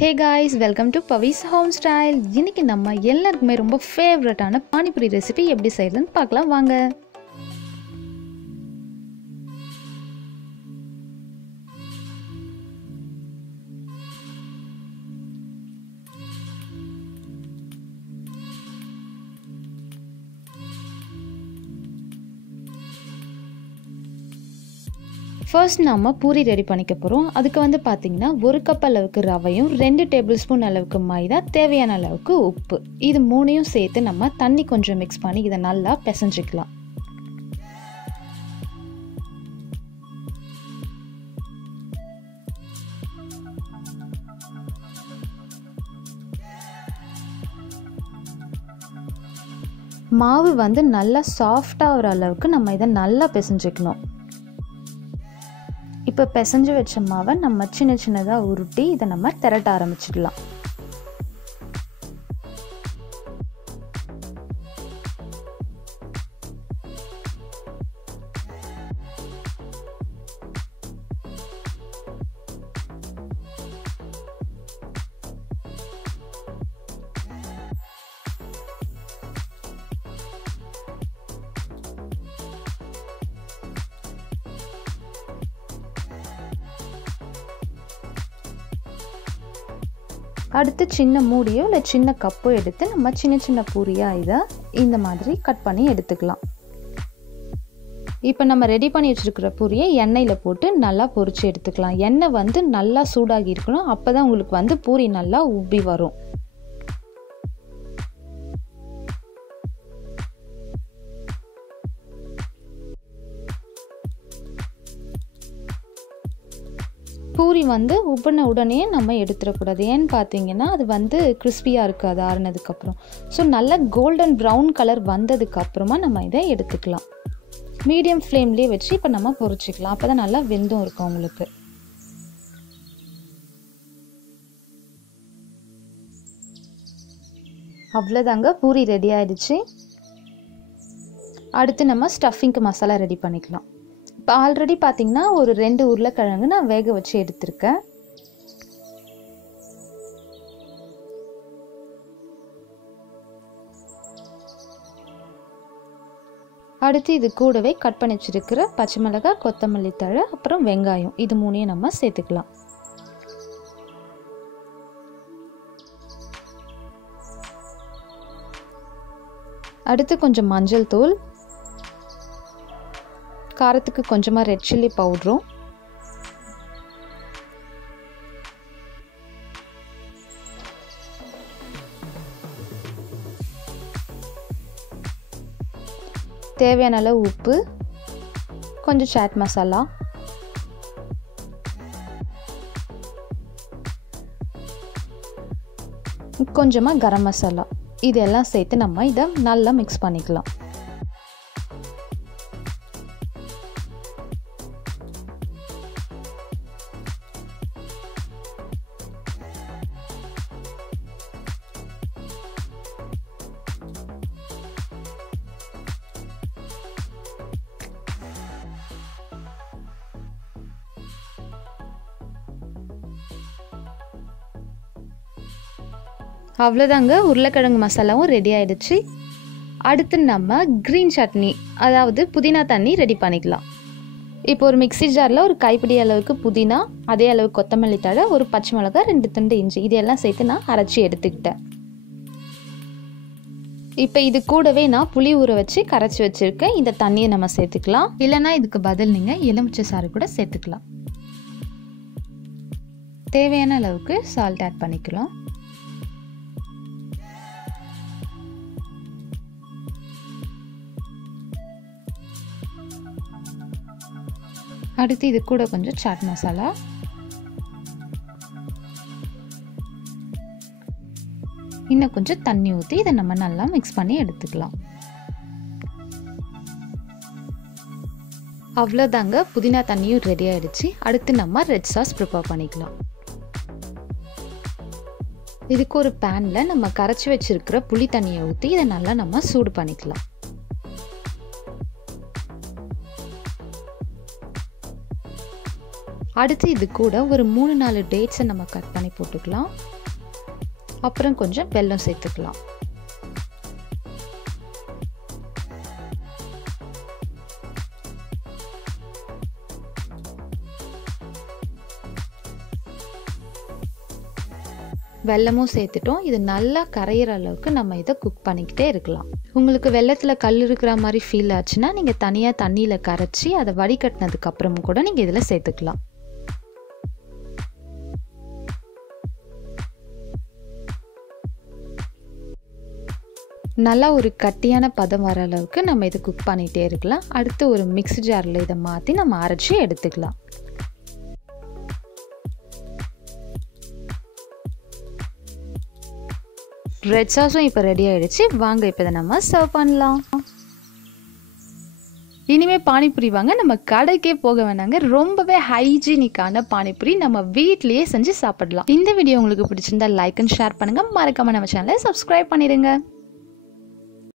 Hey guys, welcome to Pavi's Home Style. இன்னைக்கு நம்ம எல்லாருக்குமே ரொம்ப ஃபேவரட்டான பானிபூரி ரெசிபி எப்படி செய்யறதுன்னு பார்க்கலாம் வாங்க. First நாம பூரி ரெடி பண்ணிக்க போறோம். அதுக்கு வந்து பாத்தீங்கன்னா 1 கப் அளவுக்கு ரவையும் 2 டேபிள் ஸ்பூன் அளவுக்கு மைதா, தேவையான அளவுக்கு உப்பு. இது மூணையும் சேர்த்து நம்ம தண்ணி கொஞ்சம் mix பண்ணி இத நல்லா பிசைஞ்சிக்கலாம். மாவு வந்து நல்லா சாஃப்ட்டா வர அளவுக்கு நம்ம இத நல்லா பிசைஞ்சிக்கணும். இப்போ பிசைஞ்சு வச்ச மாவை நம்ம சின்ன சின்னதா உருட்டி இத நம்ம திரட்ட ஆரம்பிச்சிடலாம். அடுத்து சின்ன மூடியோ இல்லை சின்ன கப்போ எடுத்து நம்ம சின்ன சின்ன பூரியா இதை இந்த மாதிரி கட் பண்ணி எடுத்துக்கலாம். இப்போ நம்ம ரெடி பண்ணி வச்சிருக்கிற பூரியை எண்ணெயில் போட்டு நல்லா பொரிச்சு எடுத்துக்கலாம். எண்ணெய் வந்து நல்லா சூடாகி இருக்கணும், அப்போதான் உங்களுக்கு வந்து பூரி நல்லா உப்பி வரும். பூரி வந்து உப்பின உடனே நம்ம எடுத்துடக்கூடாது. ஏன்னு பார்த்தீங்கன்னா அது வந்து கிறிஸ்பியாக இருக்காது ஆறுனதுக்கப்புறம். ஸோ நல்ல கோல்டன் ப்ரௌன் கலர் வந்ததுக்கப்புறமா நம்ம இதை எடுத்துக்கலாம். மீடியம் ஃப்ளேம்லேயே வச்சு இப்போ நம்ம பொரிச்சிக்கலாம். அப்போ தான் நல்லா வெந்தும் இருக்கும் உங்களுக்கு. அவ்வளோதாங்க, பூரி ரெடி ஆயிடுச்சு. அடுத்து நம்ம ஸ்டஃபிங்க்கு மசாலா ரெடி பண்ணிக்கலாம். இப்போ ஆல்ரெடி பார்த்தீங்கன்னா ஒரு 2 உருளைக்கிழங்கு நான் வேக வச்சு எடுத்திருக்கேன். அடுத்து இது கூடவே கட் பண்ணி வச்சிருக்கிற பச்சை மிளகாய், கொத்தமல்லி தழை, அப்புறம் வெங்காயம், இது மூணையும் நம்ம சேர்த்துக்கலாம். அடுத்து கொஞ்சம் மஞ்சள் தூள், காரத்துக்கு கொஞ்சமாக ரெட் சில்லி பவுடரும், தேவையான அளவு உப்பு, கொஞ்சம் சாட் மசாலா, கொஞ்சமாக கரம் மசாலா, இதெல்லாம் சேர்த்து நம்ம இதை நல்லா மிக்ஸ் பண்ணிக்கலாம். அவ்வளோதாங்க, உருளைக்கிழங்கு மசாலாவும் ரெடி ஆயிடுச்சு. அடுத்து நம்ம க்ரீன் சட்னி, அதாவது புதினா தண்ணி ரெடி பண்ணிக்கலாம். இப்போ ஒரு மிக்ஸி ஜாரில் ஒரு கைப்பிடி அளவுக்கு புதினா, அதே அளவு கொத்தமல்லி தழை, ஒரு பச்சை மிளகாய், 2 துண்டு இஞ்சி, இதெல்லாம் சேர்த்து நான் அரைச்சி எடுத்துக்கிட்டேன். இப்போ இது கூடவே நான் புளி ஊற வச்சு கரைச்சி வச்சுருக்கேன். இந்த தண்ணியை நம்ம சேர்த்துக்கலாம். இல்லைனா இதுக்கு பதில் நீங்கள் எலுமிச்சை சாறு கூட சேர்த்துக்கலாம். தேவையான அளவுக்கு சால்ட் ஆட் பண்ணிக்கலாம். அடுத்து இது கூட கொஞ்சம் சாட் மசாலா, இன்னும் கொஞ்சம் தண்ணி ஊற்றி இதை நம்ம நல்லா மிக்ஸ் பண்ணி எடுத்துக்கலாம். அவ்வளோதாங்க, புதினா தண்ணியும் ரெடி ஆயிடுச்சு. அடுத்து நம்ம ரெட் சாஸ் ப்ரிப்பேர் பண்ணிக்கலாம். இதுக்கு ஒரு பேனில் நம்ம கரைச்சி வச்சிருக்கிற புளி தண்ணியை ஊற்றி இதை நல்லா நம்ம சூடு பண்ணிக்கலாம். அடுத்து இது கூட ஒரு 3-4 டேட்ஸை நம்ம கட் பண்ணி போட்டுக்கலாம். அப்புறம் கொஞ்சம் வெல்லம் சேர்த்துக்கலாம். வெல்லமும் சேர்த்துட்டோம். இது நல்லா கரையிற அளவுக்கு நம்ம இதை குக் பண்ணிக்கிட்டே இருக்கலாம். உங்களுக்கு வெல்லத்தில் கல் இருக்கிற மாதிரி ஃபீல் ஆச்சுன்னா நீங்கள் தனியாக தண்ணியில் கரைச்சி அதை வடிகட்டினதுக்கு அப்புறமும் கூட நீங்கள் இதில் சேர்த்துக்கலாம். நல்லா ஒரு கட்டியான பதம் வர அளவுக்கு நம்ம இதை குக் பண்ணிகிட்டே இருக்கலாம். அடுத்து ஒரு மிக்ஸி ஜாரில் இதை மாற்றி நம்ம அரைச்சி எடுத்துக்கலாம். ரெட் சாஸும் இப்போ ரெடி ஆகிடுச்சு. வாங்க இப்போ இதை நம்ம சர்வ் பண்ணலாம். இனிமேல் பானிபூரி வாங்க நம்ம கடைக்கே போக வேணாங்க. ரொம்பவே ஹைஜீனிக்கான பானிபூரி நம்ம வீட்லேயே செஞ்சு சாப்பிடலாம். இந்த வீடியோ உங்களுக்கு பிடிச்சிருந்தா லைக் அண்ட் ஷேர் பண்ணுங்கள். மறக்காம நம்ம சேனலை சப்ஸ்கிரைப் பண்ணிடுங்க.